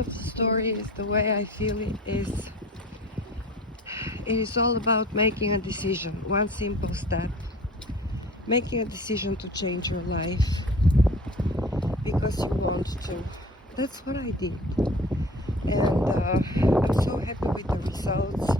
of the story is the way I feel it is all about making a decision, one simple step. Making a decision to change your life because you want to. That's what I did. And I'm so happy with the results.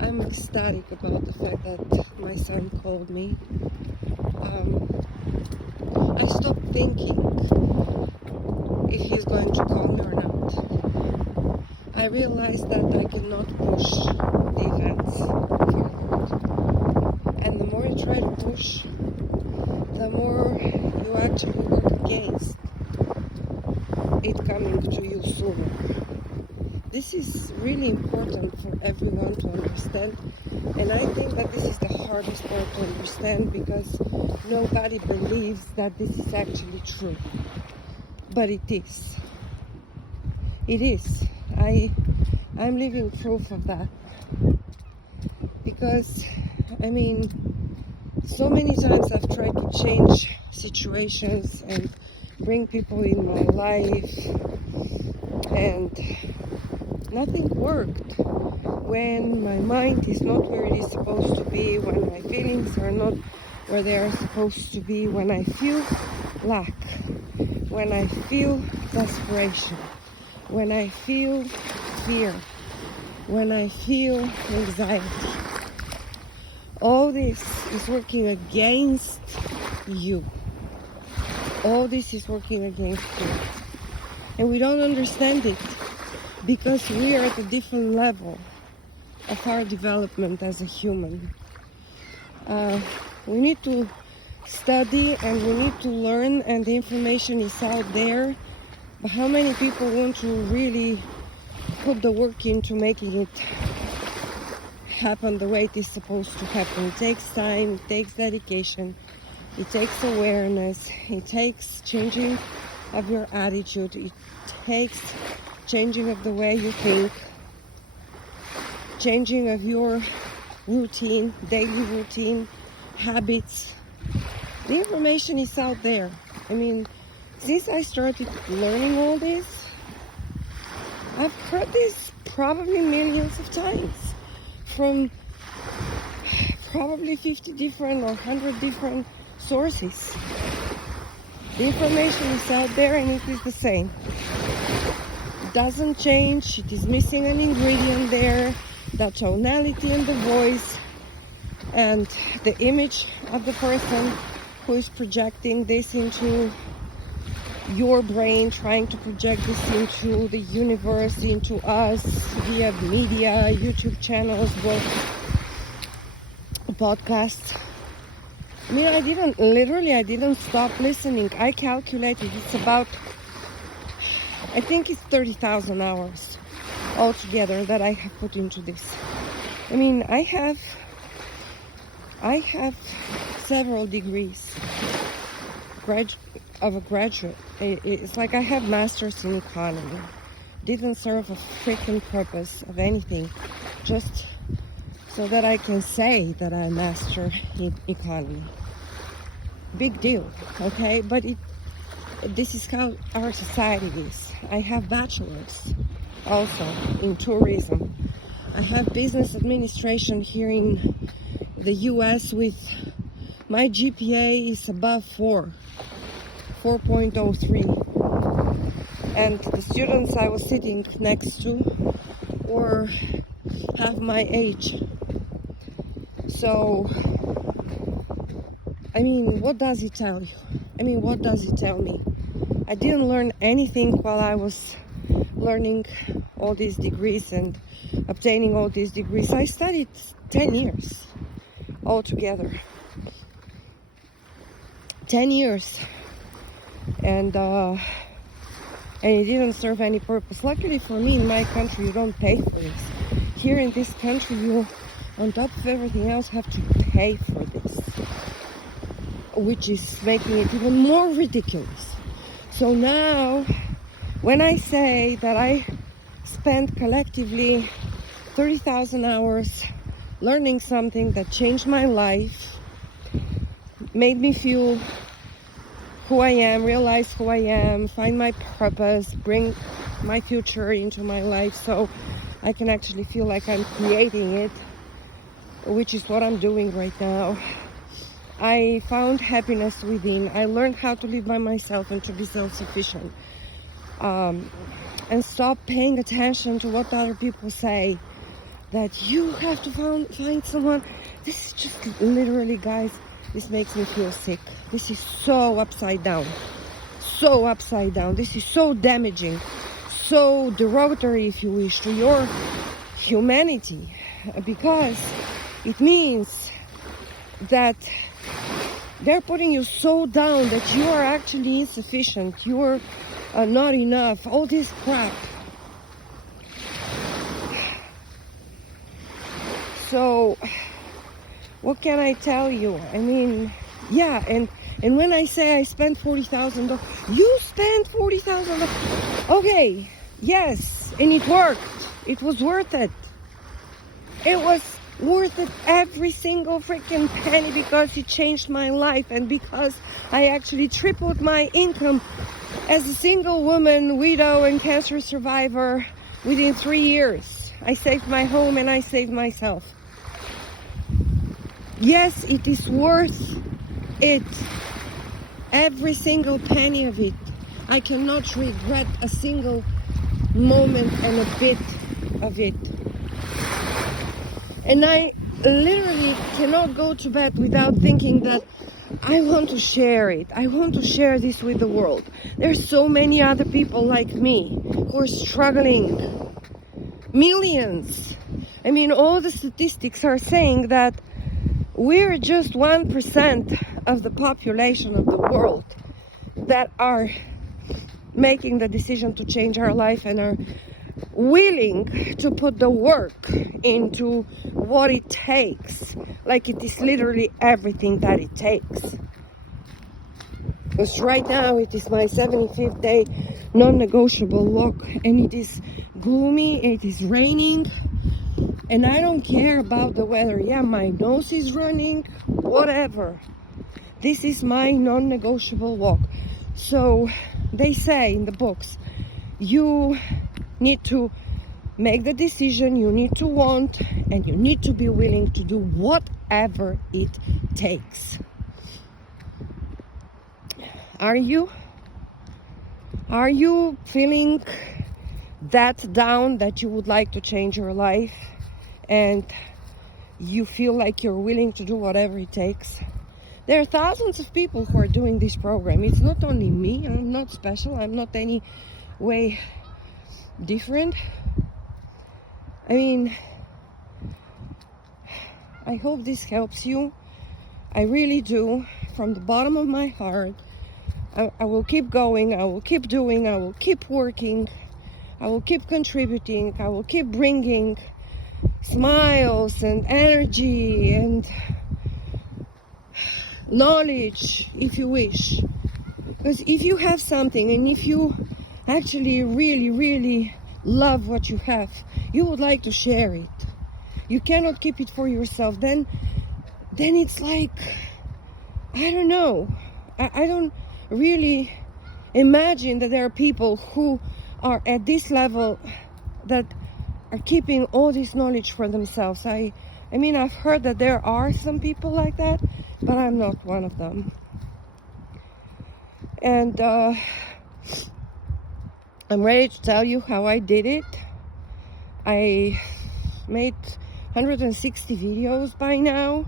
I'm ecstatic about the fact that my son called me. I stopped thinking if he's going to call me or not. I realized that I cannot push the events forward. And the more you try to push, the more you actually work against it coming to you sooner. This is really important for everyone to understand, and I think that this is the hardest part to understand because nobody believes that this is actually true. But it is. It is. I'm living proof of that. Because, I mean, so many times I've tried to change situations and bring people in my life, and nothing worked. When my mind is not where it is supposed to be, when my feelings are not where they are supposed to be, when I feel lack, when I feel desperation, when I feel fear, when I feel anxiety. All this is working against you. All this is working against you. And we don't understand it because we are at a different level of our development as a human. We need to study and we need to learn, and the information is out there. But how many people want to really put the work into making it happen the way it is supposed to happen? It takes time, it takes dedication, it takes awareness, it takes changing of your attitude, it takes changing of the way you think, changing of your routine, daily routine, habits. The information is out there. I mean, since I started learning all this, I've heard this probably millions of times from probably 50 different or 100 different sources. The information is out there and it is the same. It doesn't change. It is missing an ingredient there. The tonality and the voice and the image of the person who is projecting this into your brain, trying to project this into the universe, into us via media, YouTube channels, books, podcasts. I mean, I didn't stop listening. I calculated it's about, I think it's 30,000 hours altogether that I have put into this. I mean, I have several degrees of a graduate. It's like I have masters in economy. Didn't serve a freaking purpose of anything, just so that I can say that I master in economy. Big deal, okay? But this is how our society is. I have bachelors also in tourism. I have business administration here in the US with my GPA is above 4.03, and the students I was sitting next to were half my age. So, I mean, what does it tell you? I mean, what does it tell me? I didn't learn anything while I was learning all these degrees and obtaining all these degrees. I studied 10 years altogether. 10 years. And it didn't serve any purpose. Luckily for me, in my country, you don't pay for this. Here in this country, you, on top of everything else, have to pay for this, which is making it even more ridiculous. So now, when I say that I spent collectively 30,000 hours learning something that changed my life, made me feel who I am, realize who I am, find my purpose, bring my future into my life so I can actually feel like I'm creating it, which is what I'm doing right now. I found happiness within. I learned how to live by myself and to be self-sufficient. And stop paying attention to what other people say, that you have to find someone. This is just literally, guys, this makes me feel sick. This is so upside down. So upside down. This is so damaging, so derogatory, if you wish, to your humanity, because it means that they're putting you so down that you are actually insufficient, you're not enough, all this crap. So what can I tell you? I mean, yeah, and when I say I spent $40,000, you spent $40,000. Okay, yes, and it worked. It was worth it. It was worth it, every single freaking penny, because it changed my life, and because I actually tripled my income as a single woman, widow, and cancer survivor within 3 years. I saved my home and I saved myself. Yes, it is worth it. Every single penny of it. I cannot regret a single moment and a bit of it. And I literally cannot go to bed without thinking that I want to share it. I want to share this with the world. There's so many other people like me who are struggling. Millions. I mean, all the statistics are saying that we're just 1% of the population of the world that are making the decision to change our life and are willing to put the work into what it takes. Like, it is literally everything that it takes. Because right now it is my 75th day non-negotiable walk, and it is gloomy, it is raining, and I don't care about the weather. Yeah, my nose is running, whatever. This is my non-negotiable walk. So they say in the books, you need to make the decision, you need to want, and you need to be willing to do whatever it takes. Are you? Are you feeling that down, that you would like to change your life, and you feel like you're willing to do whatever it takes? There are thousands of people who are doing this program. It's not only me. I'm not special. I'm not any way different. I mean, I hope this helps you. I really do. From the bottom of my heart, I will keep going. I will keep doing. I will keep working. I will keep contributing. I will keep bringing smiles and energy and knowledge, if you wish. Because if you have something, and if you actually really, really love what you have, you would like to share it. You cannot keep it for yourself. Then it's like, I don't know. I don't really imagine that there are people who are at this level that are keeping all this knowledge for themselves. I mean, I've heard that there are some people like that, but I'm not one of them. And I'm ready to tell you how I did it. I made 160 videos by now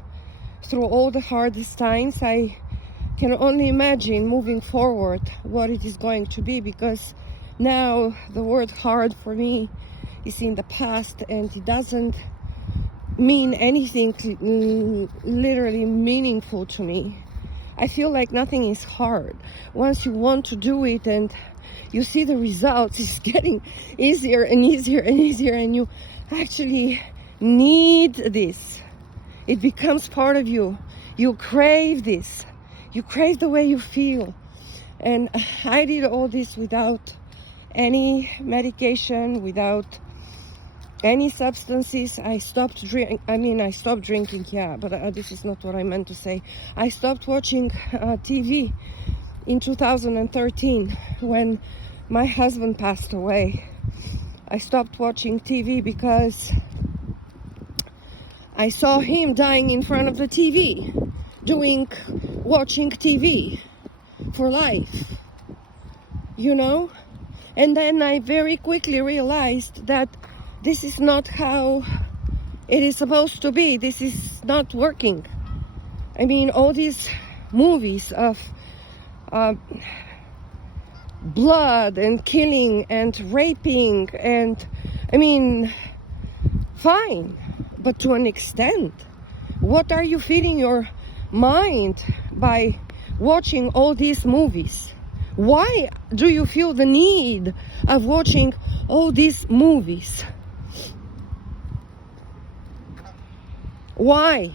through all the hardest times. I can only imagine moving forward what it is going to be, because now the word hard for me is in the past, and it doesn't mean anything literally meaningful to me. I feel like nothing is hard. Once you want to do it and you see the results, it's getting easier and easier and easier, and you actually need this. It becomes part of you. You crave this. You crave the way you feel. And I did all this without any medication, without any substances. I stopped drinking, yeah, but this is not what I meant to say. I stopped watching TV in 2013 when my husband passed away. I stopped watching TV because I saw him dying in front of the TV, watching TV for life, you know? And then I very quickly realized that this is not how it is supposed to be. This is not working. I mean, all these movies of blood and killing and raping, and I mean, fine, but to an extent. What are you feeding your mind by watching all these movies? Why do you feel the need of watching all these movies? Why?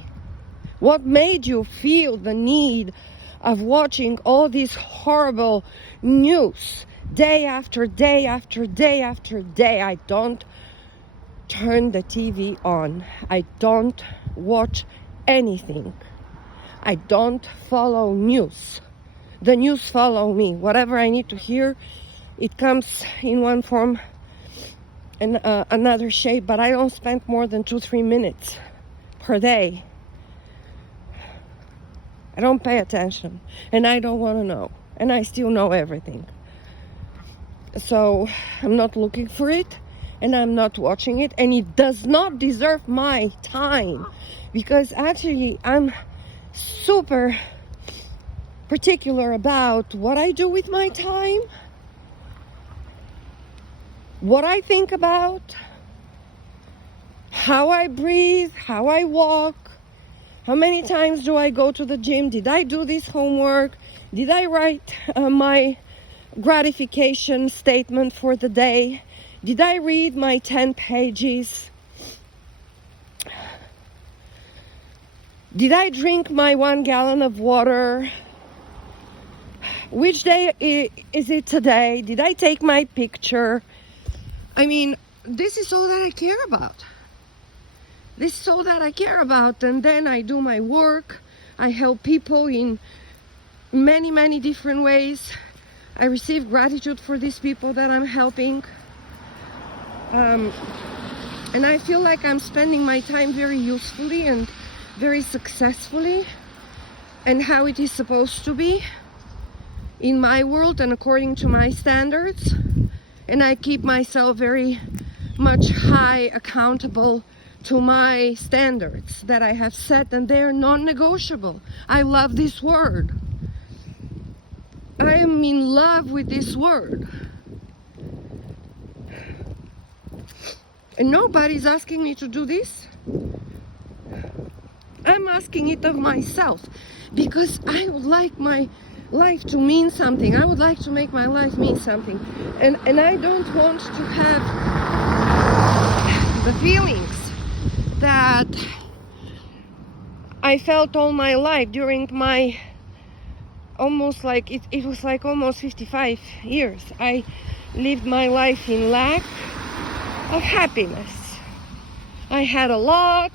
What made you feel the need of watching all this horrible news day after day after day after day? I don't turn the TV on. I don't watch anything. I don't follow news. The news follow me. Whatever I need to hear, it comes in one form and another shape, but I don't spend more than 2-3 minutes per day. I don't pay attention, and I don't want to know, and I still know everything. So I'm not looking for it, and I'm not watching it, and it does not deserve my time, because actually I'm super particular about what I do with my time, what I think about, how I breathe, how I walk, how many times do I go to the gym, did I do this homework, did I write my gratification statement for the day, did I read my 10 pages, did I drink my 1 gallon of water, which day is it today, did I take my picture? I mean, this is all that I care about. This is all that I care about, and then I do my work. I help people in many, many different ways. I receive gratitude for these people that I'm helping. And I feel like I'm spending my time very usefully and very successfully, and how it is supposed to be in my world and according to my standards. And I keep myself very much high accountable to my standards that I have set, and they're non-negotiable. I love this word. I am in love with this word. And nobody's asking me to do this. I'm asking it of myself, because I would like my life to mean something. I would like to make my life mean something. And I don't want to have the feelings that I felt all my life during my almost like it was like almost 55 years. I lived my life in lack of happiness. I had a lot,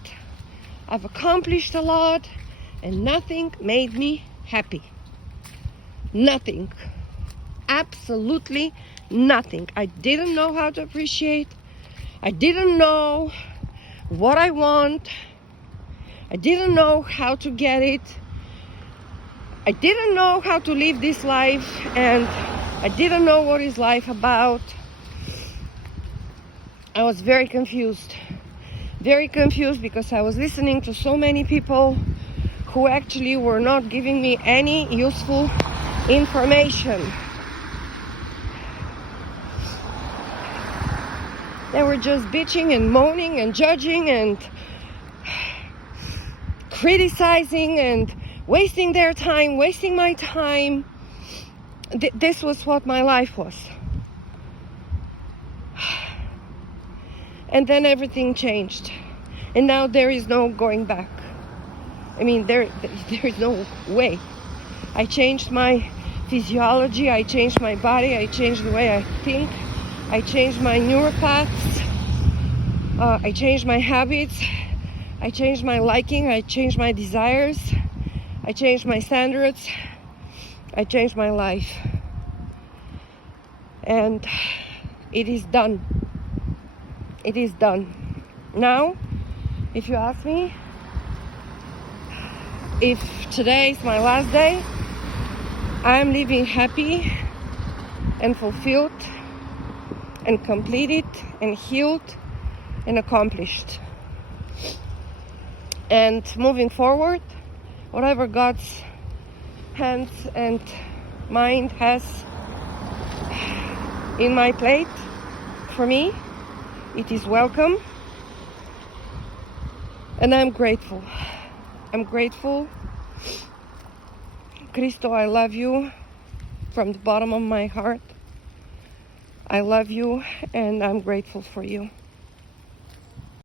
I've accomplished a lot, and nothing made me happy. Nothing. Absolutely nothing. I didn't know how to appreciate. I didn't know what I want. I didn't know how to get it. I didn't know how to live this life, and I didn't know what is life about. I was very confused because I was listening to so many people who actually were not giving me any useful information. They were just bitching and moaning and judging and criticizing and wasting their time, wasting my time. This was what my life was. And then everything changed. And now there is no going back. I mean, there is no way. I changed my physiology, I changed my body, I changed the way I think, I changed my neuropaths, I changed my habits, I changed my liking, I changed my desires, I changed my standards, I changed my life. And it is done. It is done. Now, if you ask me if today is my last day, I'm living happy and fulfilled and completed and healed and accomplished. And moving forward, whatever God's hands and mind has in my plate for me, it is welcome. And I'm grateful. I'm grateful. Cristo, I love you from the bottom of my heart. I love you and I'm grateful for you.